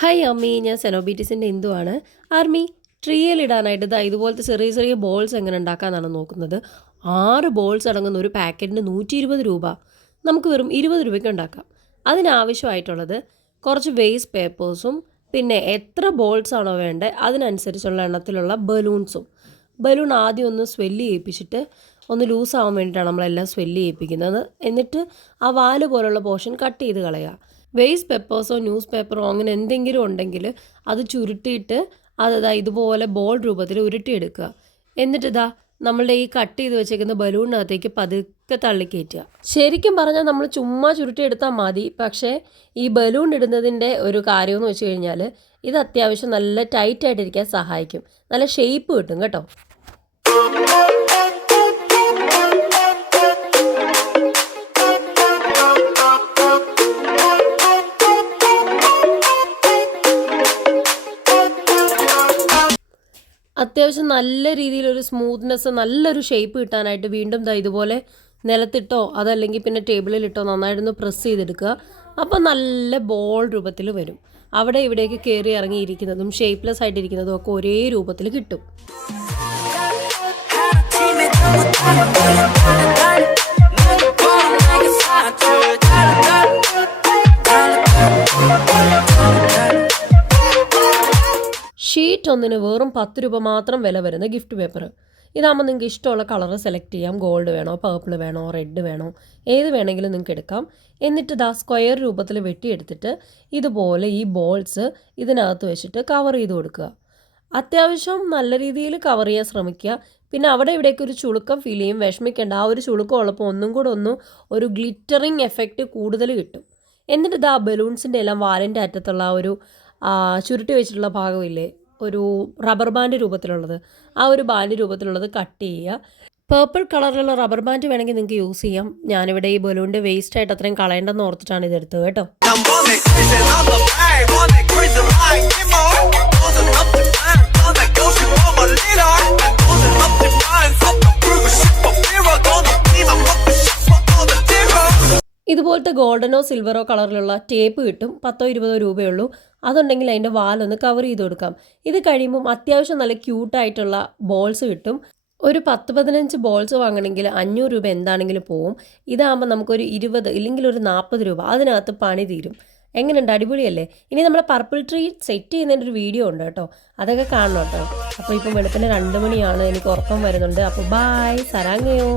Hi അമ്മി, ഞാൻ സെനോബീറ്റിസിൻ്റെ ഇന്ദുവാണ്. Army ട്രീയിലിടാനായിട്ട് ഇതുപോലത്തെ ചെറിയ ചെറിയ ബോൾസ് എങ്ങനെ ഉണ്ടാക്കാമെന്നാണ് നോക്കുന്നത്. 6 ബോൾസ് അടങ്ങുന്ന ഒരു പാക്കറ്റിന് 120 രൂപ. നമുക്ക് വെറും 20 രൂപയ്ക്ക് ഉണ്ടാക്കാം. അതിനാവശ്യമായിട്ടുള്ളത് കുറച്ച് വേസ്റ്റ് പേപ്പേഴ്സും പിന്നെ എത്ര ബോൾസ് ആണോ വേണ്ടത് അതിനനുസരിച്ചുള്ള എണ്ണത്തിലുള്ള ബലൂൺസും. ബലൂൺ ആദ്യം ഒന്ന് സ്വെല്ല് ചെയ്യിപ്പിച്ചിട്ട് ഒന്ന് ലൂസാവാൻ വേണ്ടിയിട്ടാണ് നമ്മളെല്ലാം സ്വെല്ല് ചെയ്യിപ്പിക്കുന്നത്. എന്നിട്ട് ആ വാല് പോലുള്ള പോർഷൻ കട്ട് ചെയ്ത് കളയുക. വേസ്റ്റ് പേപ്പേഴ്സോ ന്യൂസ് പേപ്പറോ അങ്ങനെ എന്തെങ്കിലും ഉണ്ടെങ്കിൽ അത് ചുരുട്ടിയിട്ട് ഇതുപോലെ ബോൾ രൂപത്തിൽ ഉരുട്ടിയെടുക്കുക. എന്നിട്ട് നമ്മളുടെ ഈ കട്ട് ചെയ്ത് വെച്ചേക്കുന്ന ബലൂണിനകത്തേക്ക് പതുക്കെ തള്ളിക്കയറ്റുക. ശരിക്കും പറഞ്ഞാൽ നമ്മൾ ചുമ്മാ ചുരുട്ടിയെടുത്താൽ മതി. പക്ഷേ ഈ ബലൂൺ ഇടുന്നതിൻ്റെ ഒരു കാര്യമെന്ന് വെച്ച് കഴിഞ്ഞാൽ ഇത് അത്യാവശ്യം നല്ല ടൈറ്റായിട്ടിരിക്കാൻ സഹായിക്കും. നല്ല ഷേപ്പ് കിട്ടും കേട്ടോ. അത്യാവശ്യം നല്ല രീതിയിലൊരു സ്മൂത്ത്നെസ്, നല്ലൊരു ഷേപ്പ് കിട്ടാനായിട്ട് വീണ്ടും ഇതുപോലെ നിലത്തിട്ടോ അതല്ലെങ്കിൽ പിന്നെ ടേബിളിലിട്ടോ നന്നായിട്ടൊന്ന് പ്രസ് ചെയ്തെടുക്കുക. അപ്പോൾ നല്ല ബോൾ രൂപത്തിൽ വരും. അവിടെ ഇവിടേക്ക് കയറി ഇറങ്ങിയിരിക്കുന്നതും ഷേപ്പ്ലെസ് ആയിട്ടിരിക്കുന്നതും ഒക്കെ ഒരേ രൂപത്തിൽ കിട്ടും. ഷീറ്റ് ഒന്നിന് വെറും 10 രൂപ മാത്രം വില വരുന്ന ഗിഫ്റ്റ് പേപ്പർ. ഇതാകുമ്പോൾ നിങ്ങൾക്ക് ഇഷ്ടമുള്ള കളർ സെലക്ട് ചെയ്യാം. ഗോൾഡ് വേണോ, പർപ്പിൾ വേണോ, റെഡ് വേണോ, ഏത് വേണമെങ്കിലും നിങ്ങൾക്ക് എടുക്കാം. എന്നിട്ട് സ്ക്വയർ രൂപത്തിൽ വെട്ടിയെടുത്തിട്ട് ഇതുപോലെ ഈ ബോൾസ് ഇതിനകത്ത് വെച്ചിട്ട് കവർ ചെയ്ത് കൊടുക്കുക. അത്യാവശ്യം നല്ല രീതിയിൽ കവർ ചെയ്യാൻ ശ്രമിക്കുക. പിന്നെ അവിടെ ഇവിടേക്ക് ഒരു ചുളുക്കം ഫീൽ ചെയ്യും, വിഷമിക്കേണ്ട. ആ ഒരു ചുളുക്കം ഉള്ളപ്പോൾ ഒന്നും കൂടെ ഒരു ഗ്ലിറ്ററിങ് എഫക്റ്റ് കൂടുതൽ കിട്ടും. എന്നിട്ട് ബലൂൺസിൻ്റെ എല്ലാം വാലിൻ്റെ അറ്റത്തുള്ള ഒരു ചുരുട്ടി വെച്ചിട്ടുള്ള ഭാഗമില്ലേ, ഒരു റബ്ബർ ബാൻഡ് രൂപത്തിലുള്ളത്, ആ ഒരു ബാൻഡ് രൂപത്തിലുള്ളത് കട്ട് ചെയ്യുക. പേർപ്പിൾ കളറിലുള്ള റബ്ബർ ബാൻഡ് വേണമെങ്കിൽ നിങ്ങൾക്ക് യൂസ് ചെയ്യാം. ഞാനിവിടെ ഈ ബലൂണിൻ്റെ വേസ്റ്റ് ആയിട്ട് അത്രയും കളയേണ്ടെന്ന് ഓർത്തിട്ടാണ് ഇതെടുത്തത് കേട്ടോ. ഇതുപോലത്തെ ഗോൾഡനോ സിൽവറോ കളറിലുള്ള ടേപ്പ് കിട്ടും. 10-20 രൂപയുള്ളൂ. അതുണ്ടെങ്കിൽ അതിൻ്റെ വാലൊന്ന് കവർ ചെയ്ത് കൊടുക്കാം. ഇത് കഴിയുമ്പം അത്യാവശ്യം നല്ല ക്യൂട്ടായിട്ടുള്ള ബോൾസ് കിട്ടും. ഒരു 10-15 ബോൾസ് വാങ്ങണമെങ്കിൽ 500 രൂപ എന്താണെങ്കിലും പോവും. ഇതാകുമ്പോൾ നമുക്കൊരു 20 ഇല്ലെങ്കിൽ ഒരു 40 രൂപ, അതിനകത്ത് പണി തീരും. എങ്ങനെയുണ്ട്? അടിപൊളിയല്ലേ? ഇനി നമ്മളെ പർപ്പിൾ ട്രീ സെറ്റ് ചെയ്യുന്നതിൻ്റെ ഒരു വീഡിയോ ഉണ്ട് കേട്ടോ, അതൊക്കെ കാണണം കേട്ടോ. അപ്പോൾ ഇപ്പം വെളുപ്പിന് 2 മണിയാണ്, എനിക്ക് ഉറക്കം വരുന്നുണ്ട്. അപ്പോൾ ബായ്, സരാങ്ങയോ.